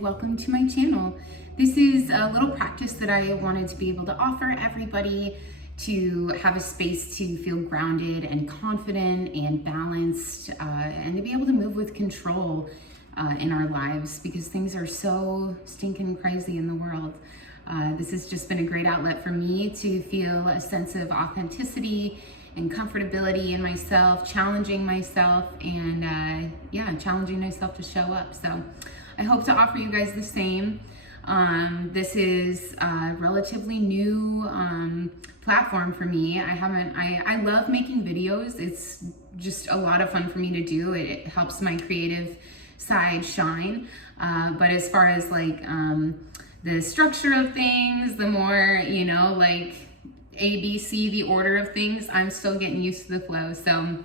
and welcome to my channel. This is a little practice that I wanted to be able to offer everybody to have a space to feel grounded and confident and balanced and to be able to move with control in our lives because things are so stinking crazy in the world. This has just been a great outlet for me to feel a sense of authenticity and comfortability in myself, challenging myself, and challenging myself to show up. So I hope to offer you guys the same. This is a relatively new platform for me. I love making videos. It's just a lot of fun for me to do. It helps my creative side shine. But as far as like the structure of things, the more, like ABC, the order of things, I'm still getting used to the flow. So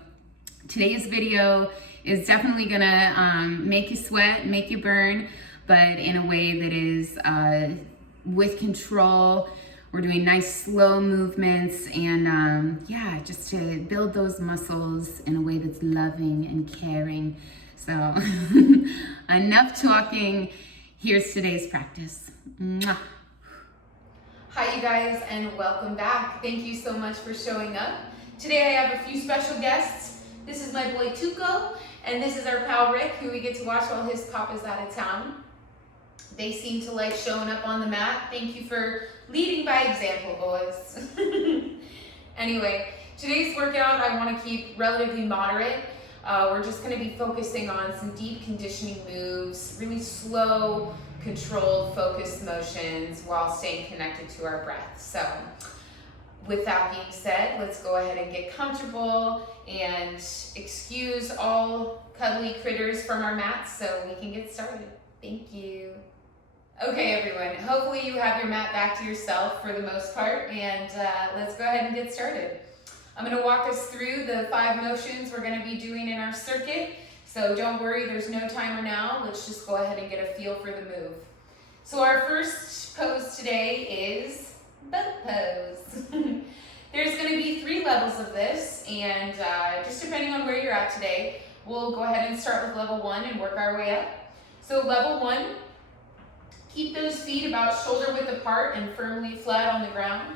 today's video is definitely gonna make you sweat, make you burn, but in a way that is with control. We're doing nice slow movements and just to build those muscles in a way that's loving and caring. So enough talking. Here's today's practice. Mwah. Hi you guys, and welcome back. Thank you so much for showing up. Today I have a few special guests. This is my boy Tuco, and this is our pal Rick, who we get to watch while his pop is out of town. They seem to like showing up on the mat. Thank you for leading by example, boys. Anyway, today's workout I want to keep relatively moderate. We're just going to be focusing on some deep conditioning moves, really slow, controlled, focused motions while staying connected to our breath. So with that being said, let's go ahead and get comfortable and excuse all cuddly critters from our mats so we can get started. Thank you. Okay, everyone, hopefully you have your mat back to yourself for the most part, and let's go ahead and get started. I'm going to walk us through the 5 motions we're going to be doing in our circuit. So don't worry, there's no timer now. Let's just go ahead and get a feel for the move. So our first pose today is boat pose. There's going to be 3 levels of this, and just depending on where you're at today, we'll go ahead and start with level 1 and work our way up. So level 1, keep those feet about shoulder width apart and firmly flat on the ground.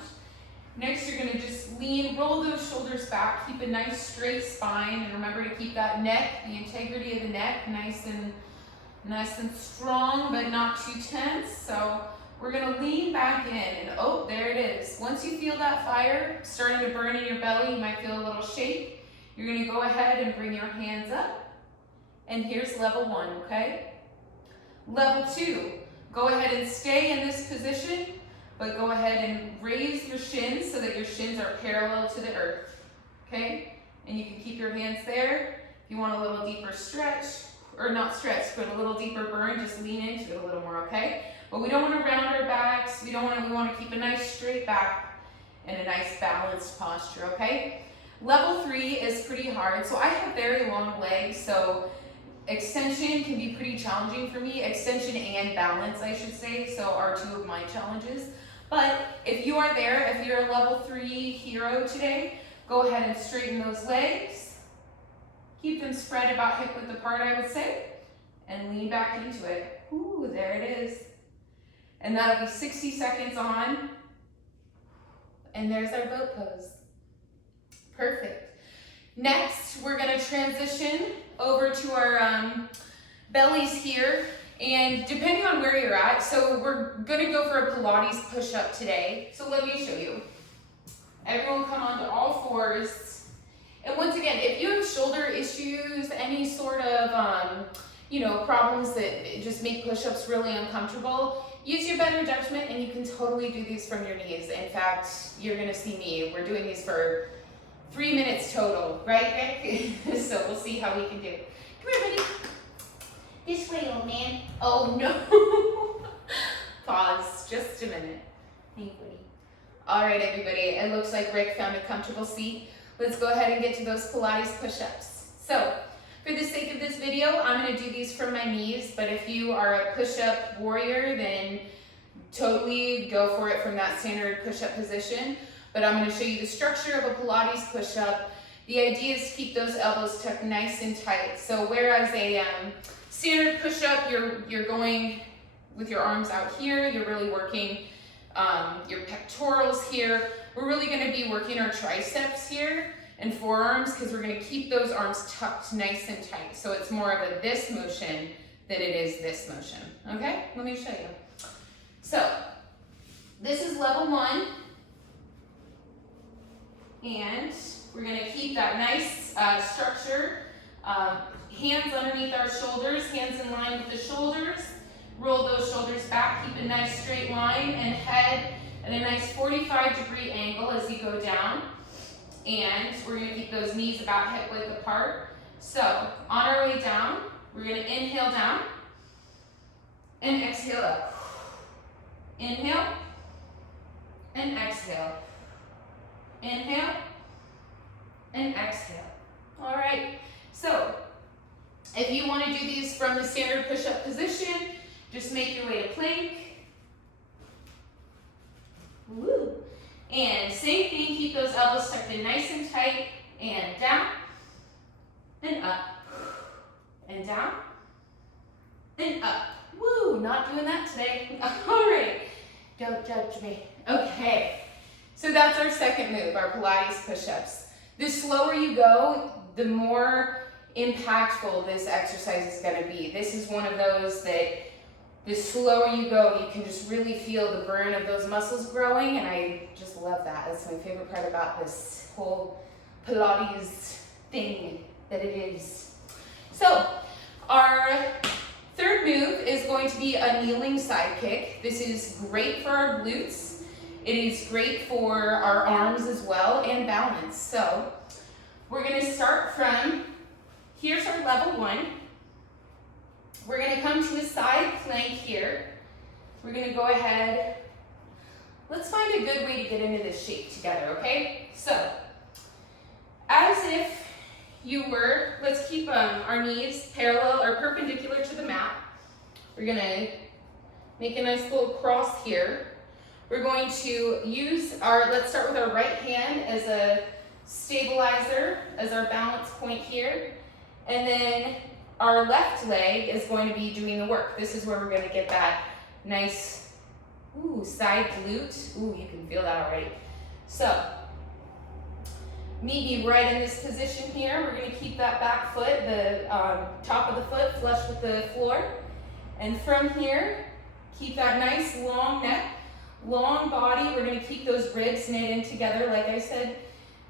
Next, you're going to just lean, roll those shoulders back, keep a nice straight spine, and remember to keep that neck, the integrity of the neck, nice and strong, but not too tense. So we're going to lean back in, and oh, there it is. Once you feel that fire starting to burn in your belly, you might feel a little shake. You're going to go ahead and bring your hands up, and here's level 1, okay? Level 2, go ahead and stay in this position, but go ahead and raise your shins so that your shins are parallel to the earth, okay? And you can keep your hands there. If you want a little deeper stretch, or not stretch, but a little deeper burn, just lean into it a little more, okay? But we don't want to round our backs. We want to keep a nice straight back and a nice balanced posture, okay? Level 3 is pretty hard. So I have very long legs, so extension can be pretty challenging for me. Extension and balance, I should say, so are 2 of my challenges. But if you are there, if you're a level 3 hero today, go ahead and straighten those legs. Keep them spread about hip width apart, I would say, and lean back into it. Ooh, there it is. And that'll be 60 seconds on. And there's our boat pose. Perfect. Next, we're going to transition over to our bellies here. And depending on where you're at, so we're going to go for a Pilates push-up today. So let me show you. Everyone come onto all fours. And once again, if you have shoulder issues, any sort of, problems that just make push-ups really uncomfortable, use your better judgment and you can totally do these from your knees. In fact, you're going to see me. We're doing these for 3 minutes total, right, Rick? So we'll see how we can do. Come here, buddy. This way, old man. Oh, no. Pause. Just a minute. Hey, buddy. All right, everybody. It looks like Rick found a comfortable seat. Let's go ahead and get to those Pilates push-ups. So, for the sake of this video, I'm going to do these from my knees, but if you are a push-up warrior, then totally go for it from that standard push-up position. But I'm going to show you the structure of a Pilates push-up. The idea is to keep those elbows tucked nice and tight. So whereas a standard push-up, you're going with your arms out here. You're really working your pectorals here. We're really gonna be working our triceps here and forearms because we're gonna keep those arms tucked nice and tight. So it's more of a this motion than it is this motion, okay? Let me show you. So this is level 1. And we're gonna keep that nice structure. Hands underneath our shoulders, hands in line with the shoulders. Roll those shoulders back, keep a nice straight line, and head at a nice 45-degree angle as you go down. And we're gonna keep those knees about hip width apart. So on our way down, we're gonna inhale down and exhale up. Inhale and exhale. Inhale and exhale. All right, so if you want to do these from the standard push-up position, just make your way to plank. Woo. And same thing, keep those elbows tucked in nice and tight, and down, and up, and down, and up. Woo, not doing that today. All right, don't judge me. Okay, so that's our second move, our Pilates push-ups. The slower you go, the more impactful this exercise is gonna be. This is one of those that the slower you go, you can just really feel the burn of those muscles growing, and I just love that. That's my favorite part about this whole Pilates thing that it is. So our third move is going to be a kneeling side kick. This is great for our glutes. It is great for our arms as well, and balance. So we're gonna start from, here's our level 1. We're gonna come to a side plank here. We're gonna go ahead, let's find a good way to get into this shape together, okay? So, as if you were, let's keep our knees parallel or perpendicular to the mat. We're gonna make a nice little cross here. We're going to use let's start with our right hand as a stabilizer, as our balance point here. And then our left leg is going to be doing the work. This is where we're gonna get that nice, side glute. You can feel that already. So, meet me right in this position here. We're gonna keep that back foot, the top of the foot flush with the floor. And from here, keep that nice long neck, long body. We're gonna keep those ribs knit in together, like I said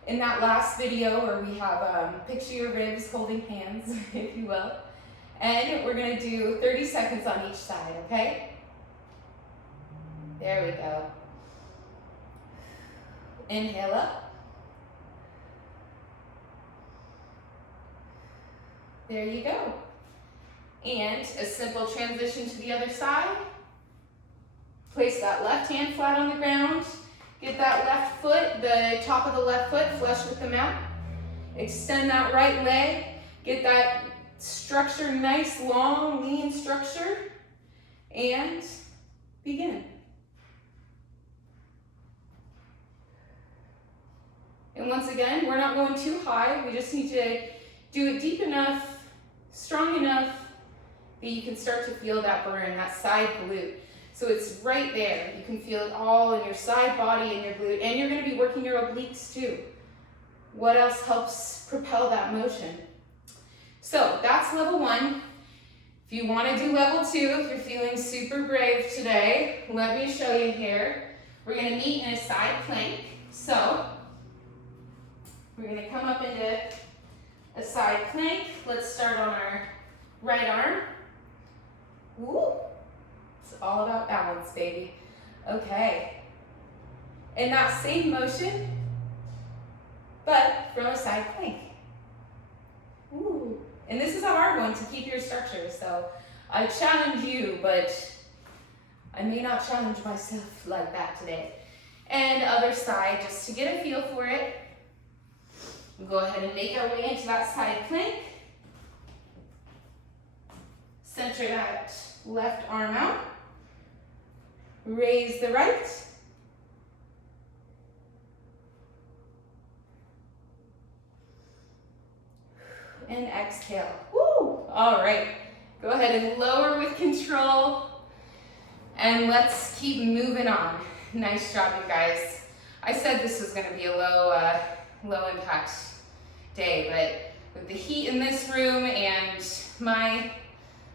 in that last video where we have picture your ribs holding hands, if you will. And we're gonna do 30 seconds on each side, okay? There we go. Inhale up. There you go. And a simple transition to the other side. Place that left hand flat on the ground. Get that left foot, the top of the left foot flush with the mat. Extend that right leg. Get that structure, nice, long, lean structure. And begin. And once again, we're not going too high. We just need to do it deep enough, strong enough that you can start to feel that burn, that side glute. So it's right there. You can feel it all in your side body and your glute, and you're gonna be working your obliques too. What else helps propel that motion? So that's level 1. If you wanna do level 2, if you're feeling super brave today, let me show you here. We're gonna meet in a side plank. So we're gonna come up into a side plank. Let's start on our right arm. Woo. It's all about balance, baby. Okay. And that same motion, but from a side plank. Ooh. And this is a hard one to keep your structure, so I challenge you, but I may not challenge myself like that today. And other side, just to get a feel for it. We'll go ahead and make our way into that side plank. Center that left arm out. Raise the right. And exhale. Woo! All right. Go ahead and lower with control. And let's keep moving on. Nice job, you guys. I said this was gonna be a low impact day, but with the heat in this room and my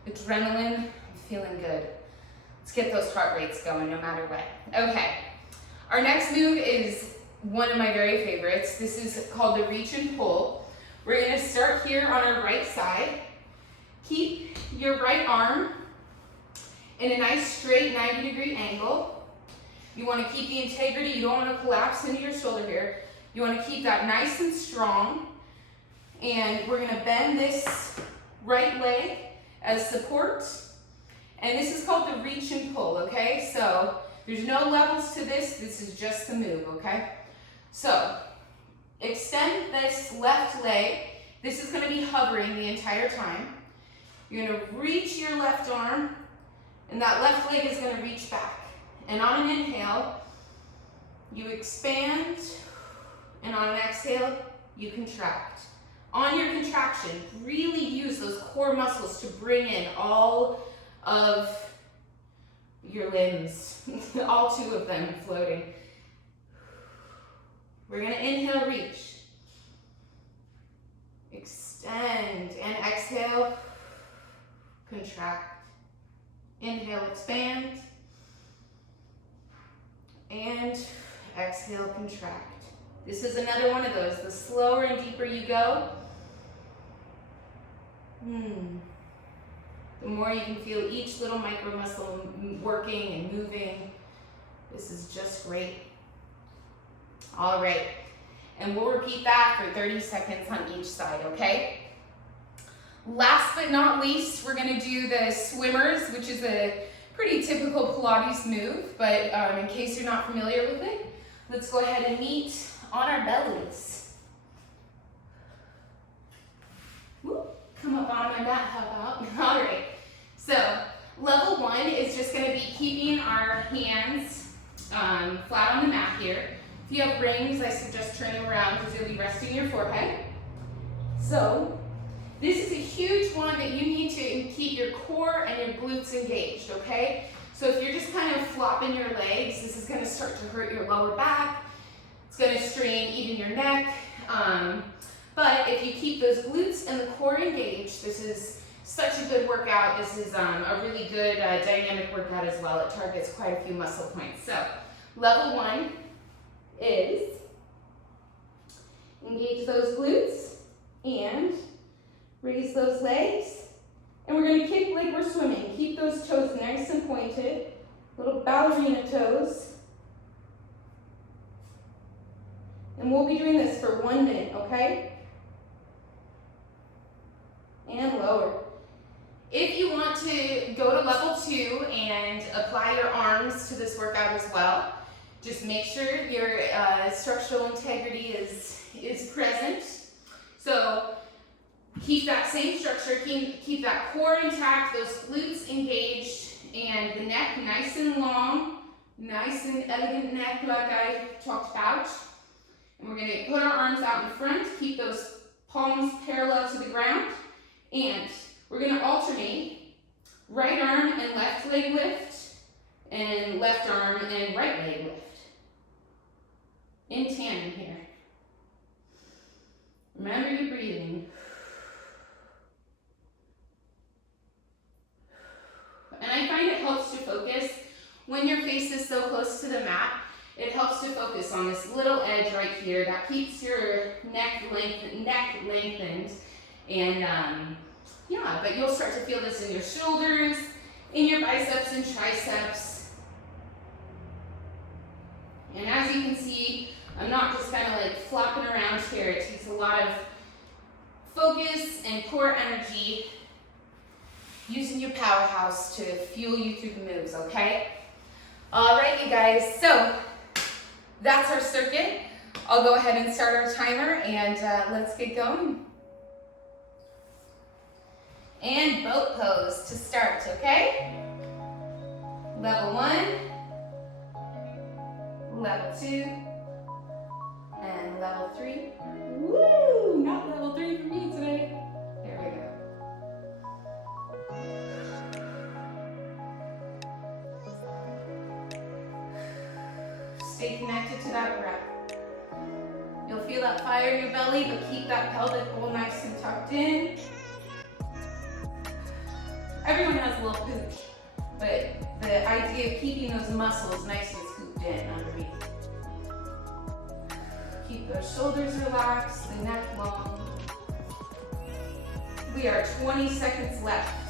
adrenaline, I'm feeling good. Let's get those heart rates going no matter what. Okay, our next move is one of my very favorites. This is called the reach and pull. We're gonna start here on our right side. Keep your right arm in a nice straight 90-degree angle. You wanna keep the integrity, you don't wanna collapse into your shoulder here. You wanna keep that nice and strong. And we're gonna bend this right leg as support. And this is called the reach and pull, okay? So there's no levels to this is just the move, okay? So extend this left leg. This is gonna be hovering the entire time. You're gonna reach your left arm, and that left leg is gonna reach back. And on an inhale, you expand, and on an exhale, you contract. On your contraction, really use those core muscles to bring in all of your limbs, all 2 of them floating. We're gonna inhale, reach. Extend, and exhale, contract. Inhale, expand. And exhale, contract. This is another one of those. The slower and deeper you go, the more you can feel each little micro muscle working and moving. This is just great. All right, and we'll repeat that for 30 seconds on each side, okay? Last but not least, we're gonna do the swimmers, which is a pretty typical Pilates move, but in case you're not familiar with it, let's go ahead and meet on our bellies. Woo. Come up on my mat, how about? All right, so level 1 is just gonna be keeping our hands flat on the mat here. If you have rings, I suggest turning them around because you'll be resting your forehead. So this is a huge one that you need to keep your core and your glutes engaged, okay? So if you're just kind of flopping your legs, this is gonna start to hurt your lower back. It's gonna strain even your neck. But if you keep those glutes and the core engaged, this is such a good workout. This is a really good dynamic workout as well. It targets quite a few muscle points. So level 1 is engage those glutes and raise those legs. And we're gonna kick like we're swimming. Keep those toes nice and pointed, little ballerina toes. And we'll be doing this for 1 minute, okay? And lower. If you want to go to level 2 and apply your arms to this workout as well, just make sure your structural integrity is present. So keep that same structure, keep that core intact, those glutes engaged, and the neck nice and long, nice and elegant neck like I talked about. And we're gonna put our arms out in front, keep those palms parallel to the ground, and we're gonna alternate right arm and left leg lift, and left arm and right leg lift. In tandem here. Remember your breathing. And I find it helps to focus when your face is so close to the mat. It helps to focus on this little edge right here that keeps your neck lengthened. And yeah, but you'll start to feel this in your shoulders, in your biceps and triceps. And as you can see, I'm not just kind of like flopping around here. It takes a lot of focus and core energy, using your powerhouse to fuel you through the moves, okay? All right, you guys, so that's our circuit. I'll go ahead and start our timer and let's get going. And boat pose to start, okay? Level 1, level 2, and level 3. Woo! Not level 3 for me today. There we go. that fire in your belly, but keep that pelvic bowl nice and tucked in. Everyone has a little pooch, but the idea of keeping those muscles nice and scooped in underneath. Keep those shoulders relaxed, the neck long. We are 20 seconds left.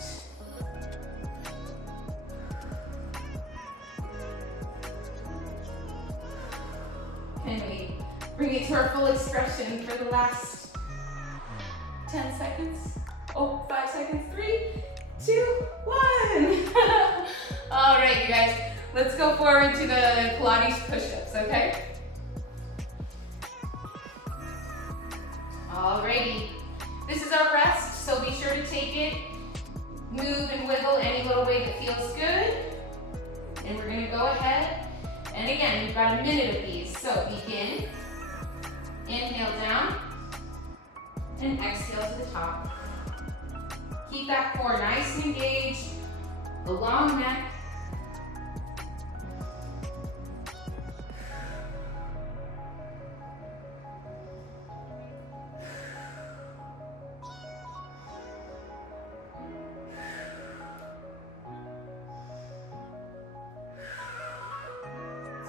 Can we bring it to our full expression for the last 10 seconds? Oh, 5 seconds, 3, 2, 1. All right, you guys, let's go forward to the Pilates push-ups, okay? Alrighty, this is our rest, so be sure to take it, move and wiggle any little way that feels good. And we're gonna go ahead, and again, we've got a minute of these, so begin, inhale down, and exhale to the top. Keep that core nice and engaged, the long neck.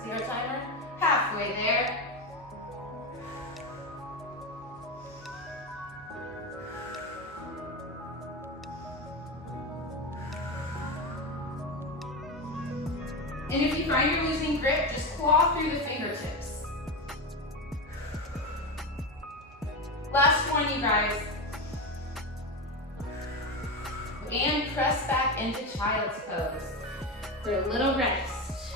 See our timer? Halfway there. And if you find you're losing grip, just claw through the fingertips. Last one, you guys. And press back into child's pose for a little rest.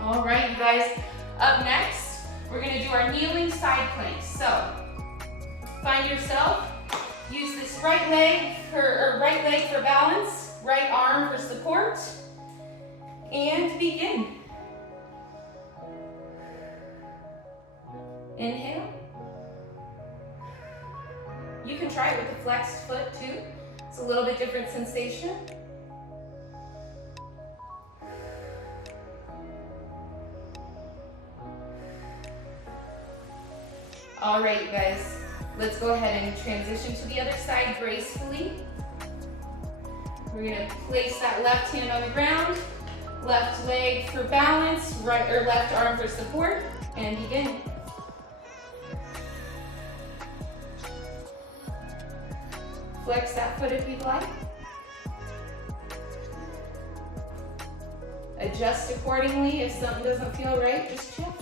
All right, you guys. Up next, we're gonna do our kneeling side planks. So, find yourself, use this right leg for balance. Right arm for support, and begin. Inhale. You can try it with the flexed foot too. It's a little bit different sensation. All right, you guys, let's go ahead and transition to the other side gracefully. We're gonna place that left hand on the ground, left leg for balance, right or left arm for support, and begin. Flex that foot if you'd like. Adjust accordingly if something doesn't feel right, just check.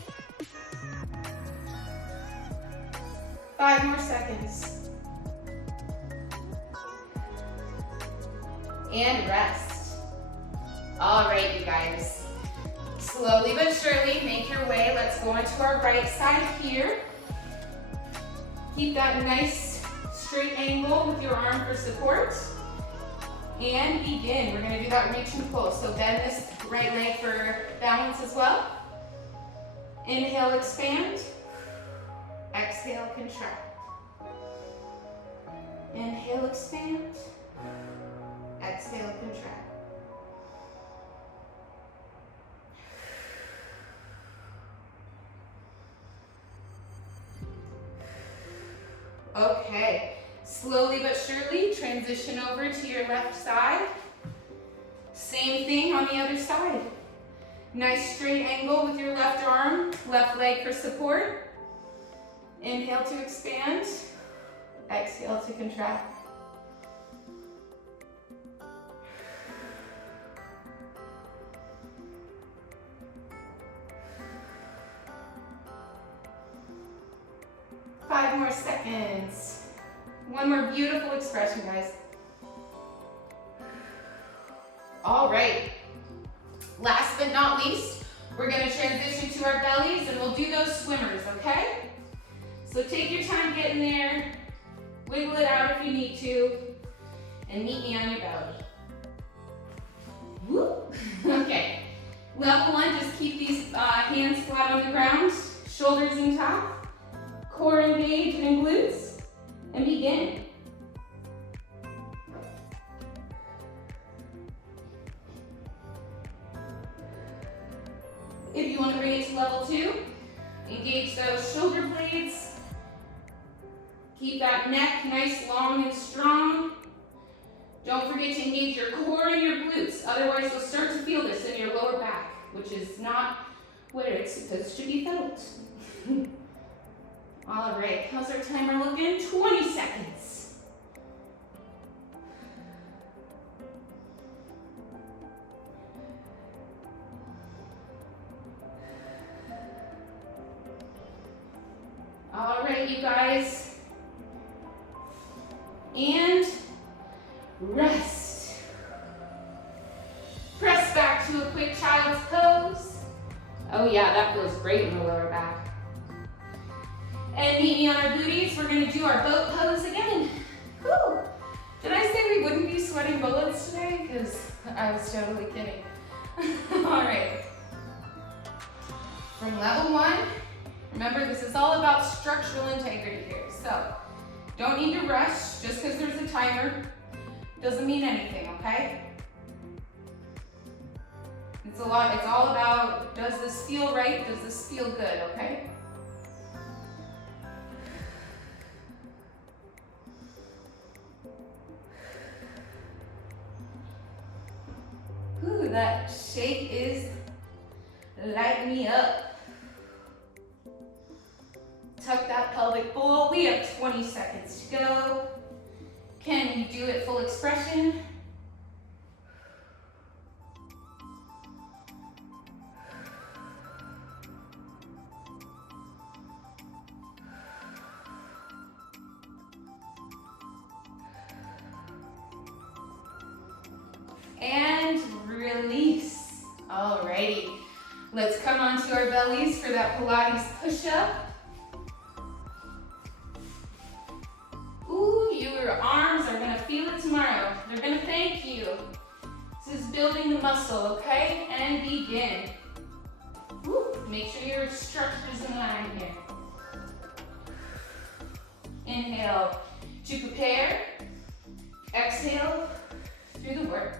5 more seconds. And rest. All right, you guys. Slowly but surely make your way. Let's go into our right side here. Keep that nice straight angle with your arm for support. And begin. We're gonna do that reach and pull. So bend this right leg for balance as well. Inhale, expand. Exhale, contract. Inhale, expand. Exhale, contract. Okay, slowly but surely transition over to your left side. Same thing on the other side. Nice straight angle with your left arm, left leg for support. Inhale to expand, exhale to contract. Five more seconds. One more beautiful expression, guys. All right. Last but not least, we're gonna transition to our bellies and we'll do those swimmers, okay? So take your time getting there, wiggle it out if you need to, and meet me on your belly. Woo! Okay. Level one, just keep these hands flat on the ground, shoulders in top. Core engaged and glutes, and begin. If you want to bring it to level two, Engage those shoulder blades. Keep that neck nice, long, and strong. Don't forget to engage your core and your glutes. Otherwise, you'll start to feel this in your lower back, which is not where it's supposed to be felt. All right, how's our timer looking? 20 seconds. All right, you guys. And rest. Press back to a quick child's pose. Oh yeah, that feels great in the lower back. And meet me on our booties. We're gonna do our boat pose again. Whew. Did I say we wouldn't be sweating bullets today? Because I was totally kidding. All right. From level 1, remember this is all about structural integrity here. So don't need to rush just because there's a timer. Doesn't mean anything, okay? It's all about, does this feel right? Does this feel good, okay? Ooh, that shake is lighting me up. Tuck that pelvic bowl. We have 20 seconds to go. Can you do it full expression? And release. Alrighty. Let's come onto our bellies for that Pilates push-up. Ooh, your arms are gonna feel it tomorrow. They're gonna thank you. This is building the muscle, okay? And begin. Woo. Make sure your structure is in line here. Inhale to prepare. Exhale through the work.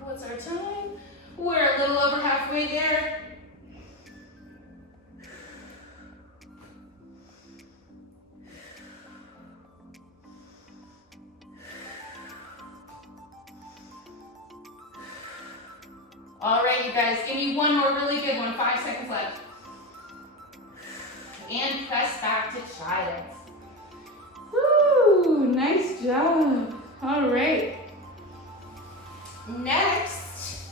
What's our time? We're a little over halfway there. All right, you guys, give me one more really good one. 5 seconds left. And press back to child. Woo, nice job. All right. Next,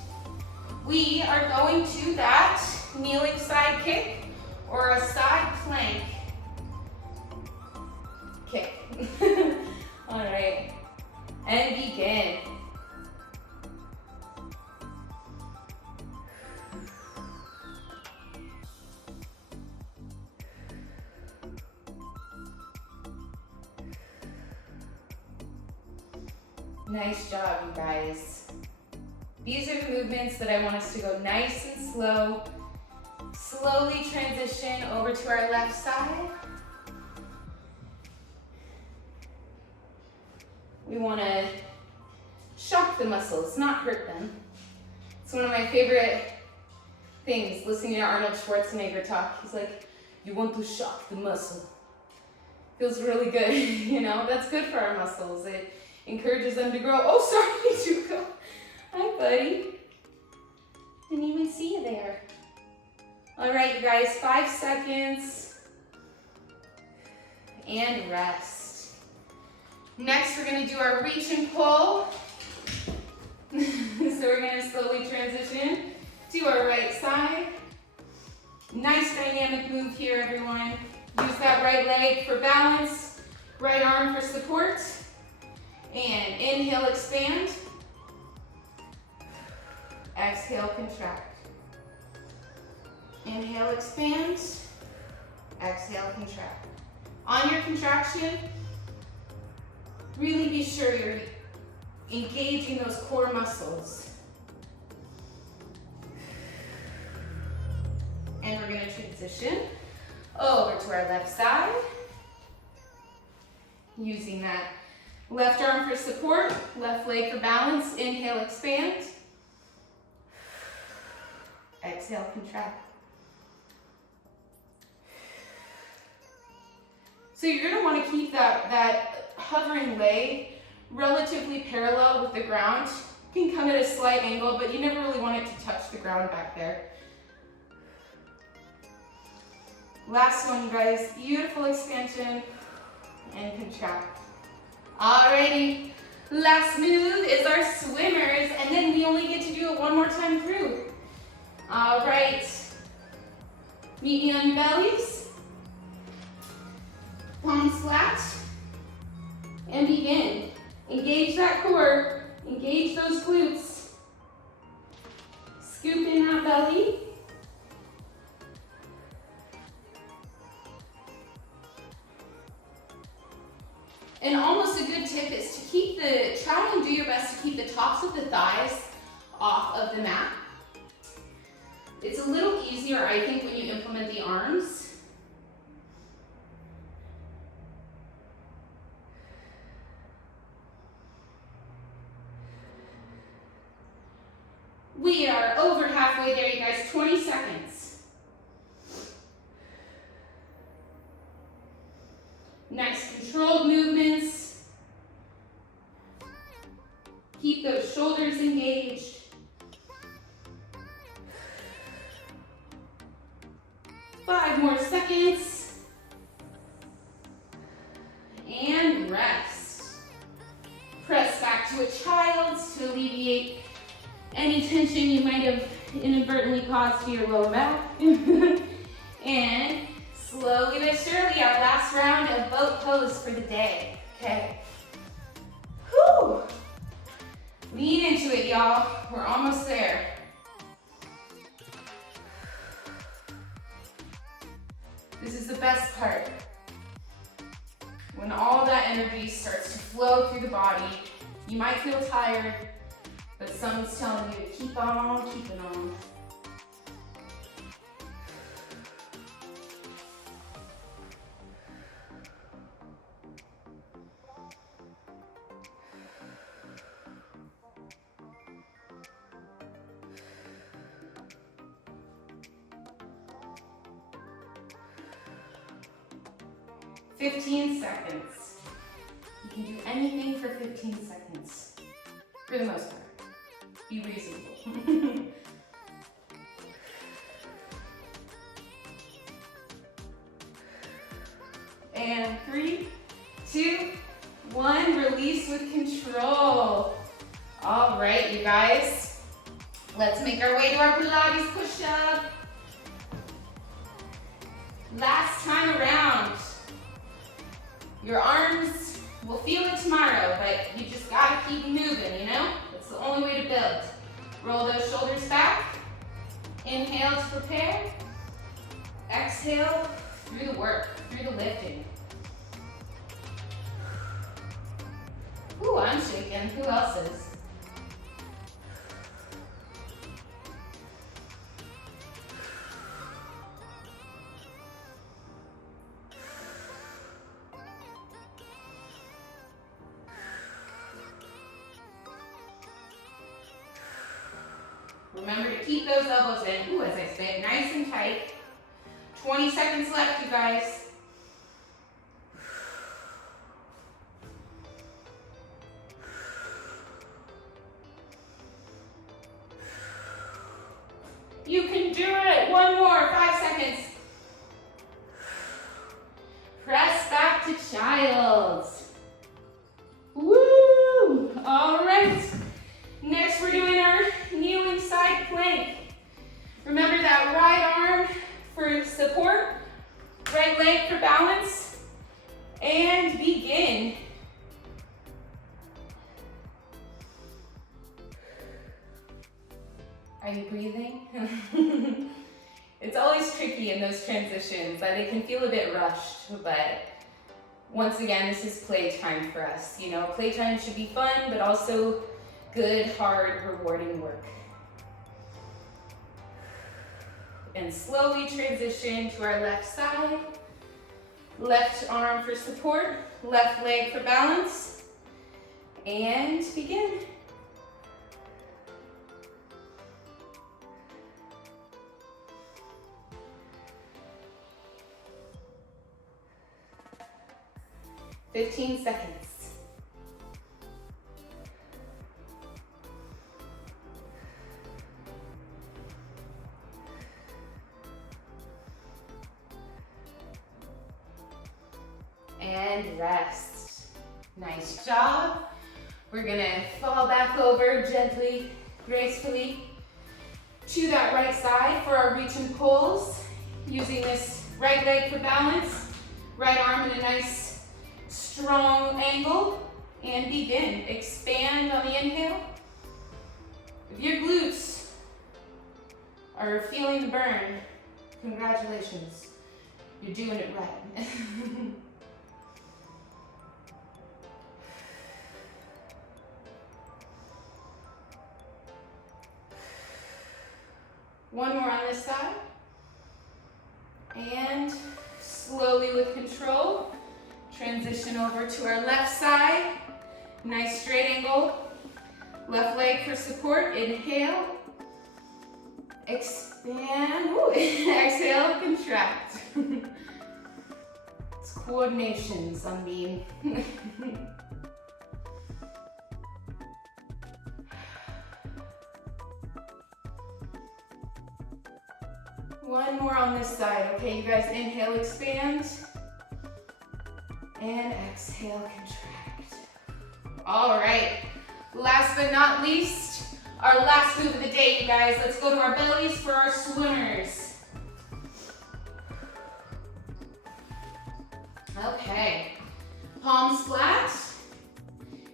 we are going to that kneeling side kick or a side plank kick. All right, and begin. Nice job, you guys. These are the movements that I want us to go nice and slow. Slowly transition over to our left side. We want to shock the muscles, not hurt them. It's one of my favorite things, listening to Arnold Schwarzenegger talk. He's like, you want to shock the muscle. Feels really good, you know? That's good for our muscles. It encourages them to grow. Oh, sorry, Juko. Hi, buddy. Didn't even see you there. All right, you guys, 5 seconds. And rest. Next, we're gonna do our reach and pull. So we're gonna slowly transition to our right side. Nice dynamic move here, everyone. Use that right leg for balance, right arm for support. And inhale, expand. Exhale, contract. Inhale, expand. Exhale, contract. On your contraction, really be sure you're engaging those core muscles. and we're gonna transition over to our left side. Using that left arm for support, left leg for balance. Inhale, expand. Exhale, contract. So you're gonna wanna keep that hovering leg relatively parallel with the ground. You can come at a slight angle, but you never really want it to touch the ground back there. Last one, you guys. Beautiful expansion and contract. Alrighty, last move is our swimmers, and then we only get to do it one more time through. Alright, meet me on your bellies, palms flat, and begin. Engage that core, engage those glutes, scoop in that belly. And almost a good tip is to try and do your best to keep the tops of the thighs off of the mat. It's a little easier, I think, when you implement the arms. We are over halfway there, you guys, 20 seconds. Nice controlled movements. Keep those shoulders engaged. Five more seconds. And rest. Press back to a child's to alleviate any tension you might have inadvertently caused to your lower back. And slowly but surely, our last round of boat pose for the day. Okay. Whew. Lean into it, y'all. We're almost there. This is the best part. When all that energy starts to flow through the body, you might feel tired, but someone's telling you to keep on keeping on. "15 seconds. You can do anything for 15 seconds, for the most part. Be reasonable." And 3, 2, 1, release with control. All right, you guys, let's make our way to our Pilates push-up. Last time around. Your arms will feel it tomorrow, but you just gotta keep moving, you know? That's the only way to build. Roll those shoulders back. Inhale to prepare. Exhale through the work, through the lifting. Ooh, I'm shaking. Who else is? Remember to keep those elbows in. Ooh, as I say, nice and tight. 20 seconds left, you guys. You can do it. One more, 5 seconds. Press back to child's. Woo! All right. Next, we're doing our kneeling side plank. Remember that right arm for support, right leg for balance, and begin. Are you breathing? It's always tricky in those transitions. They can feel a bit rushed, but once again, this is playtime for us. You know, playtime should be fun, but also good, hard, rewarding work. and slowly transition to our left side. Left arm for support, left leg for balance, and begin. "15 seconds. And rest. Nice job. We're gonna fall back over gently, gracefully to that right side for our reach and pulls. Using this right leg for balance, right arm in a nice strong angle, and begin. Expand on the inhale. If your glutes are feeling the burn, congratulations. You're doing it right. One more on this side. And slowly with control, transition over to our left side. Nice straight angle. Left leg for support. Inhale. Expand. Ooh. Exhale, contract. It's coordination, Sunbeam. One more on this side. Okay, you guys, inhale, expand. And exhale, contract. All right, last but not least, our last move of the day, you guys. Let's go to our bellies for our swimmers. Okay, palms flat.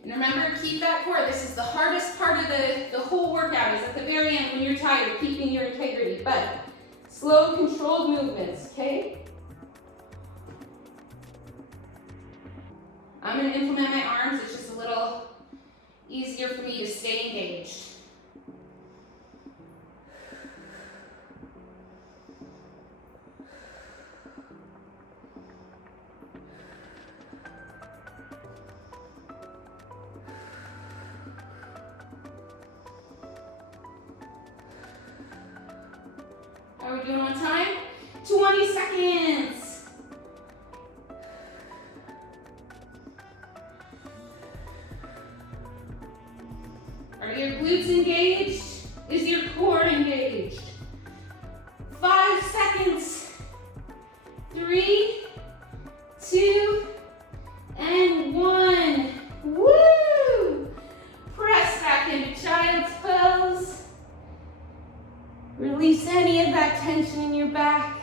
And remember, keep that core. This is the hardest part of the whole workout, is at the very end when you're tired, keeping your integrity. But slow, controlled movements, okay? I'm gonna implement my arms. It's just a little easier for me to stay engaged. How are we doing on time? 20 seconds. Are your glutes engaged? Is your core engaged? 5 seconds. 3, 2, and 1. Woo! Press back into child's pose. Release any of that tension in your back.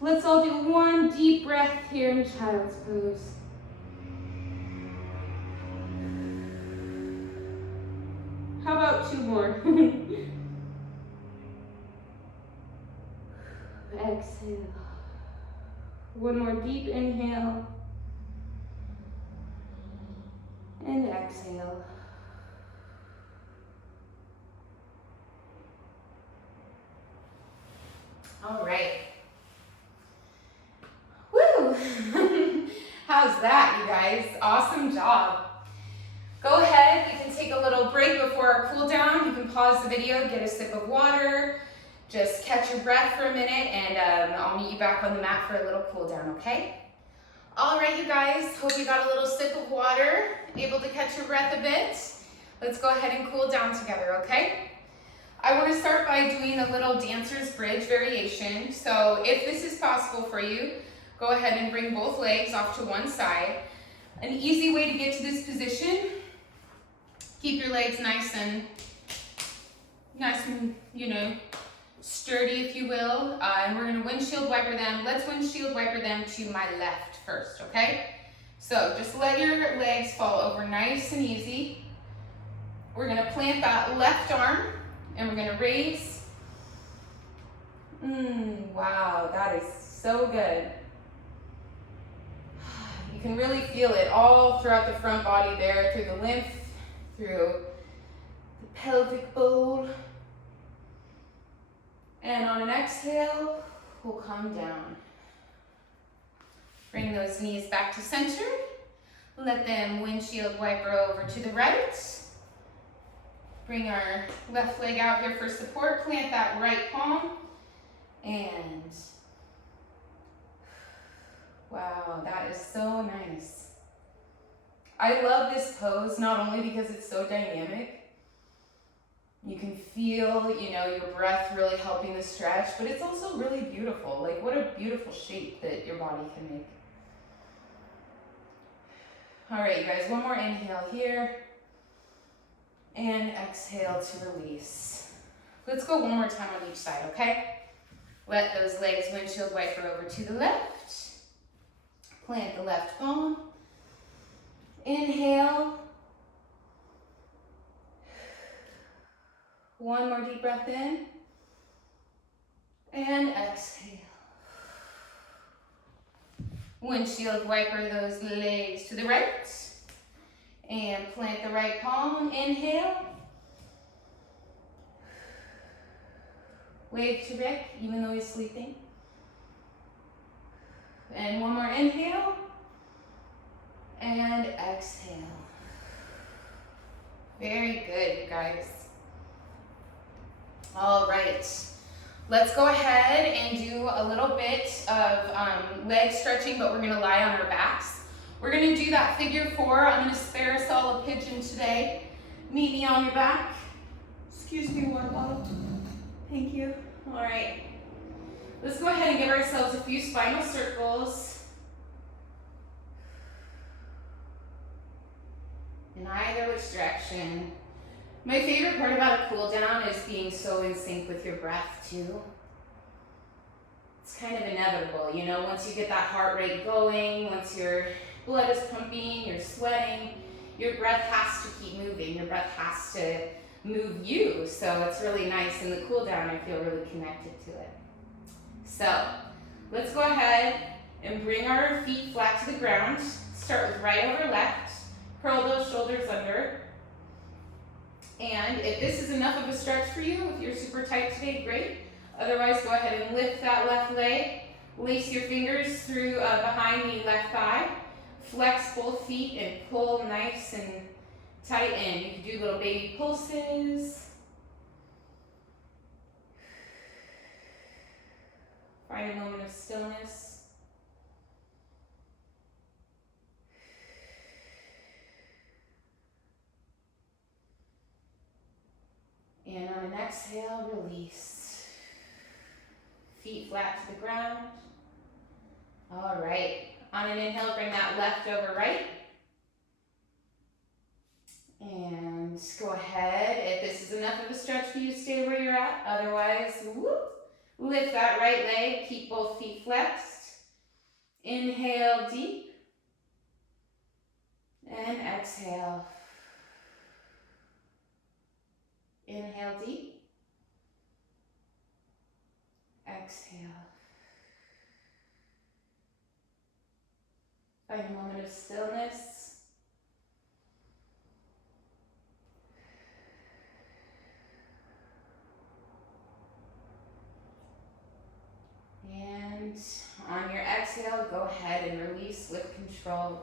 Let's all do one deep breath here in child's pose. How about 2 more? Exhale. One more deep inhale. And exhale. All right. Woo! How's that, you guys? Awesome job. Go ahead, we can take a little break before our cool down. You can pause the video, get a sip of water, just catch your breath for a minute, and I'll meet you back on the mat for a little cool down, okay? All right, you guys, hope you got a little sip of water, able to catch your breath a bit. Let's go ahead and cool down together, okay? I want to start by doing a little dancer's bridge variation. So if this is possible for you, go ahead and bring both legs off to one side. An easy way to get to this position, keep your legs nice and, you know, sturdy, if you will. And we're gonna windshield wiper them. Let's windshield wiper them to my left first, okay? So just let your legs fall over nice and easy. We're gonna plant that left arm and we're gonna raise. Wow, that is so good. You can really feel it all throughout the front body there, through the lymph, through the pelvic bowl. exhale, we'll come down. Bring those knees back to center. Let them windshield wiper over to the right. Bring our left leg out here for support. Plant that right palm. And wow, that is so nice. I love this pose not only because it's so dynamic. You can feel, your breath really helping the stretch, but it's also really beautiful. Like, what a beautiful shape that your body can make. All right, you guys, one more inhale here. And exhale to release. Let's go one more time on each side, okay? Let those legs windshield wiper over to the left. Plant the left palm. Inhale. One more deep breath in. And exhale. Windshield wiper those legs to the right. And plant the right palm. Inhale. Wave to Rick, even though he's sleeping. And one more inhale. And exhale. Very good, you guys. All right. Let's go ahead and do a little bit of leg stretching, but we're going to lie on our backs. We're going to do that figure 4. I'm going to spare us all a pigeon today. Meet me on your back. Excuse me, water bottle. Thank you. All right. Let's go ahead and give ourselves a few spinal circles. In either which direction. My favorite part about a cool down is being so in sync with your breath too. It's kind of inevitable, once you get that heart rate going, once your blood is pumping, you're sweating, your breath has to keep moving. Your breath has to move you. So it's really nice. In the cool down, I feel really connected to it. So let's go ahead and bring our feet flat to the ground. Start with right over left. Curl those shoulders under. And if this is enough of a stretch for you, if you're super tight today, great. Otherwise, go ahead and lift that left leg. Lace your fingers through behind the left thigh. Flex both feet and pull nice and tight in. You can do little baby pulses. Find a moment of stillness. And on an exhale, release. Feet flat to the ground. All right. On an inhale, bring that left over right. And go ahead. If this is enough of a stretch for you, stay where you're at. Otherwise, whoop. Lift that right leg. Keep both feet flexed. Inhale deep. And exhale. Inhale deep. Exhale. Find a moment of stillness. And on your exhale, go ahead and release with control.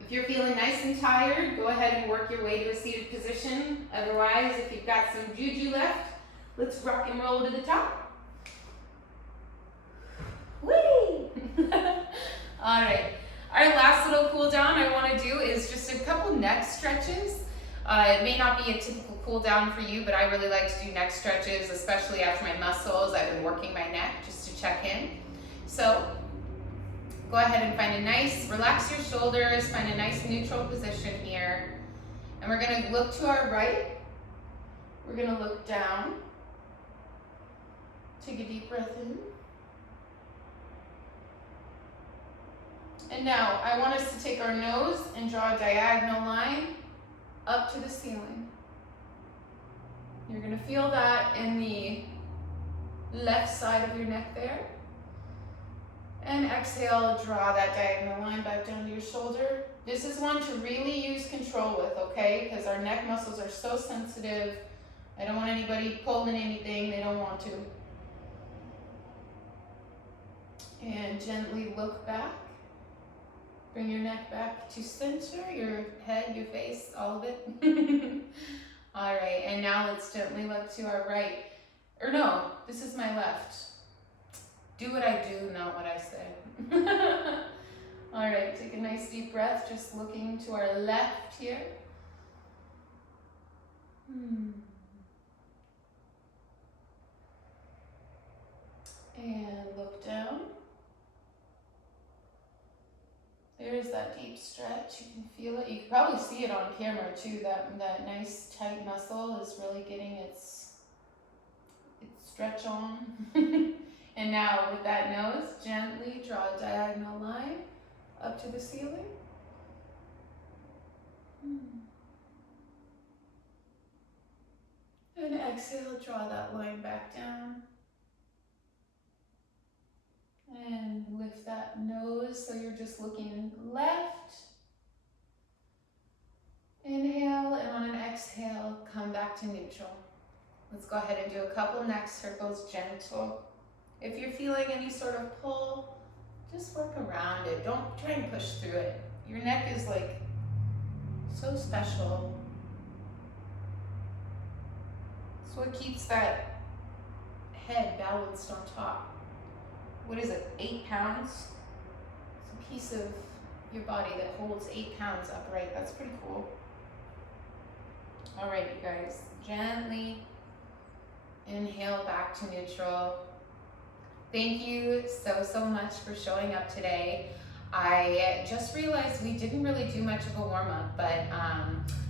If you're feeling nice and tired, go ahead and work your way to a seated position. Otherwise, if you've got some juju left, let's rock and roll to the top. Whee! All right. Our last little cool down I want to do is just a couple neck stretches. It may not be a typical cool down for you, but I really like to do neck stretches, especially after my muscles. I've been working my neck just to check in. So go ahead and find a nice, relax your shoulders, find a nice neutral position here. And we're going to look to our right. We're going to look down. Take a deep breath in. And now I want us to take our nose and draw a diagonal line up to the ceiling. You're going to feel that in the left side of your neck there. And exhale, draw that diagonal line back down to your shoulder. This is one to really use control with, okay? Because our neck muscles are so sensitive. I don't want anybody pulling anything they don't want to. And gently look back. Bring your neck back to center, your head, your face, all of it. All right, and now let's gently look to our right. Or no, this is my left. Do what I do, not what I say. All right, take a nice deep breath, just looking to our left here. And look down. There's that deep stretch. You can feel it. You can probably see it on camera too. That nice tight muscle is really getting its stretch on. And now with that nose, gently draw a diagonal line up to the ceiling. And exhale, draw that line back down. And lift that nose so you're just looking left. Inhale, and on an exhale, come back to neutral. Let's go ahead and do a couple neck circles, gentle. If you're feeling any sort of pull, just work around it. Don't try and push through it. Your neck is like so special. It's what keeps that head balanced on top. What is it, 8 pounds? It's a piece of your body that holds 8 pounds upright. That's pretty cool. All right, you guys, gently inhale back to neutral. Thank you so much for showing up today. I just realized we didn't really do much of a warm-up, but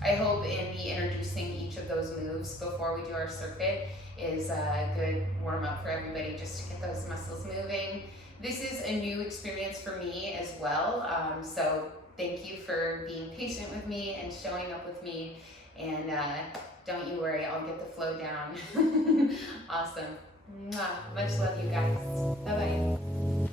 I hope in me introducing each of those moves before we do our circuit is a good warm-up for everybody just to get those muscles moving. This is a new experience for me as well, so thank you for being patient with me and showing up with me, and don't you worry, I'll get the flow down. Awesome. Mwah. Much love, you guys. Bye-bye.